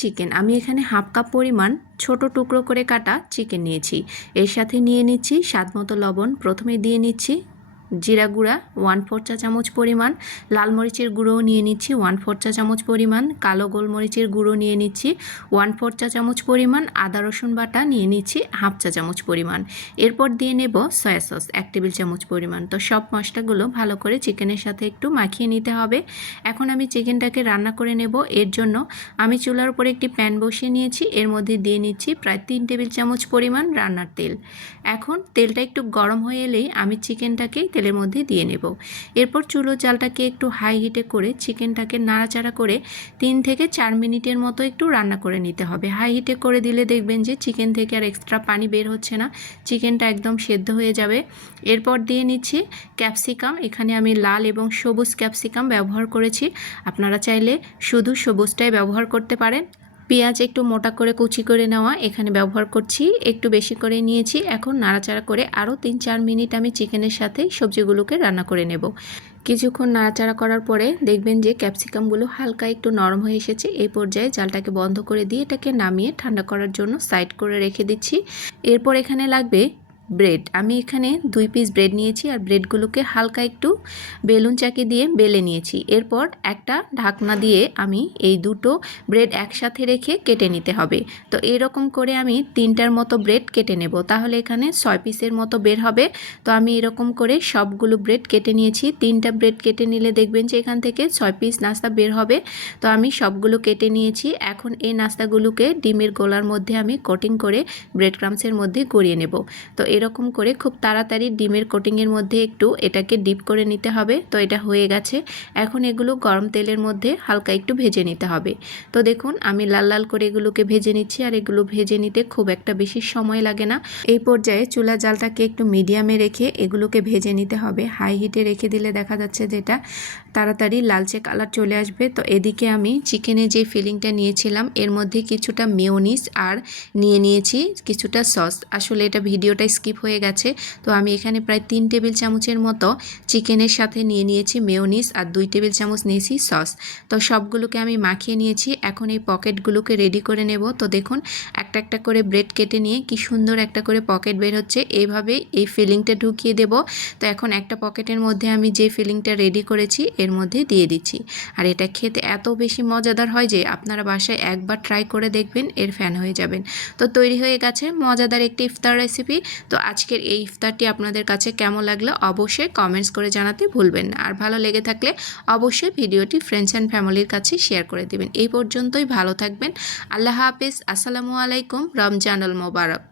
Chicken, আমি এখানে half cup পরিমাণ ছোট টুকরো করে কাটা চিকেন নিয়েছি। এর সাথে নিয়ে নিচ্ছি স্বাদমতো লবণ। প্রথমে দিয়ে নিচ্ছি জিরা গুঁড়া 1/4 চা চামচ পরিমাণ, লাল মরিচের গুঁড়োও নিয়ে নিচ্ছি 1/4 চা চামচ পরিমাণ, কালো গোলমরিচের গুঁড়ো নিয়ে নিচ্ছি 1/4 চা চামচ পরিমাণ, আদা রসুন বাটা নিয়ে নিচ্ছি হাফ চা চামচ পরিমাণ। এরপর দিয়ে নেব সয়া সস 1 টেবিল চামচ পরিমাণ। তো সব মশলাগুলো ভালো করে চিকেনের সাথে একটু মাখিয়ে নিতে হবে। এখন আমি চিকেনটাকে রান্না করে নেব। এর জন্য আমি চুলার উপরে একটি প্যান বসিয়ে নিয়েছি। এর মধ্যে দিয়ে নিচ্ছি প্রায় 3 টেবিল চামচ পরিমাণ রান্নার তেল। এখন তেলটা একটু গরম হয়ে এলেই আমি চিকেনটাকে তেলের মধ্যে দিয়ে নেব। এরপর চুলো জালটাকে একটু হাই হিটে করে চিকেনটাকে নাড়াচাড়া করে 3 থেকে 4 মিনিটের মতো একটু রান্না করে নিতে হবে। হাই হিটে করে দিলে দেখবেন যে চিকেন থেকে আর এক্সট্রা পানি বের হচ্ছে না, চিকেনটা একদম সেদ্ধ হয়ে যাবে। এরপর দিয়ে নিচ্ছি ক্যাপসিকাম। এখানে আমি লাল এবং সবুজ ক্যাপসিকাম ব্যবহার করেছি, আপনারা চাইলে শুধু সবুজটাই ব্যবহার করতে পারেন। পেঁয়াজ একটু মোটা করে কুচি করে নেওয়া এখানে ব্যবহার করছি, একটু বেশি করে নিয়েছি। এখন নাড়াচাড়া করে আরও 3-4 মিনিট আমি চিকেনের সাথে সবজিগুলোকে রান্না করে নেব। কিছুক্ষণ নাড়াচাড়া করার পরে দেখবেন যে ক্যাপসিকামগুলো হালকা একটু নরম হয়ে এসেছে। এই পর্যায়ে জালটাকে বন্ধ করে দিয়ে এটাকে নামিয়ে ঠান্ডা করার জন্য সাইড করে রেখে দিচ্ছি। এরপর এখানে লাগবে ব্রেড। আমি এখানে 2 পিস ব্রেড নিয়েছি আর ব্রেডগুলোকে হালকা একটু বেলুন চাকি দিয়ে বেলে নিয়েছি। এরপর একটা ঢাকনা দিয়ে আমি এই দুটো ব্রেড একসাথে রেখে কেটে নিতে হবে। তো এরকম করে আমি 3টার মতো ব্রেড কেটে নেব, তাহলে এখানে 6 পিসের মতো বের হবে। তো আমি এরকম করে সবগুলো ব্রেড কেটে নিয়েছি। 3টা ব্রেড কেটে নিলে দেখবেন যে এখান থেকে 6 পিস নাস্তা বের হবে। তো আমি সবগুলো কেটে নিয়েছি। এখন এই নাস্তাগুলোকে ডিমের গোলার মধ্যে আমি কোটিং করে ব্রেড ক্রাম্বসের মধ্যে গড়িয়ে নেব। তো এরকম করে খুব তাড়াতাড়ি ডিমের কোটিংয়ের মধ্যে একটু এটাকে ডিপ করে নিতে হবে। তো এটা হয়ে গেছে। এখন এগুলো গরম তেলের মধ্যে হালকা একটু ভেজে নিতে হবে। তো দেখুন আমি লাল লাল করে এগুলোকে ভেজে নিচ্ছি, আর এগুলো ভেজে নিতে খুব একটা বেশি সময় লাগে না। এই পর্যায়ে চুলা জালটাকে একটু মিডিয়ামে রেখে এগুলোকে ভেজে নিতে হবে। হাই হিটে রেখে দিলে দেখা যাচ্ছে যেটা তাড়াতাড়ি লালচে কালার চলে আসবে। তো এদিকে আমি চিকেনে যে ফিলিংটা নিয়েছিলাম এর মধ্যে কিছুটা মেয়োনিজ আর নিয়ে নিয়েছি কিছুটা সস। আসলে এটা ভিডিওটা স্কিপ হয়ে গেছে। তো আমি এখানে প্রায় 3 টেবিল চামচের মতো চিকেনের সাথে নিয়ে নিয়েছি মেয়োনিজ আর 2 টেবিল চামচ নিয়েছি সস। তো সবগুলোকে আমি মাখিয়ে নিয়েছি। এখন এই পকেটগুলোকে রেডি করে নেব। তো দেখুন একটা একটা করে ব্রেড কেটে নিয়ে কি সুন্দর একটা করে পকেট বের হচ্ছে। এইভাবে এই ফিলিংটা ঢুকিয়ে দেব। তো এখন একটা পকেটের মধ্যে আমি যে ফিলিংটা রেডি করেছি এর মধ্যে দিয়ে দিচ্ছি। আর এটা খেতে এত বেশি মজাদার হয় যে আপনারা বাসায় একবার ট্রাই করে দেখবেন, এর ফ্যান হয়ে যাবেন। তো তৈরি হয়ে গেছে মজাদার একটি ইফতার রেসিপি। তো আজকের এই ইফতারটি আপনাদের কাছে কেমন লাগলো অবশ্যই কমেন্টস করে জানাতে ভুলবেন না। আর ভালো লেগে থাকলে অবশ্যই ভিডিওটি ফ্রেন্ডস অ্যান্ড ফ্যামিলির কাছে শেয়ার করে দেবেন। এই পর্যন্তই, ভালো থাকবেন। আল্লাহ হাফেজ। আসসালামু আলাইকুম। রমজানুল মোবারক।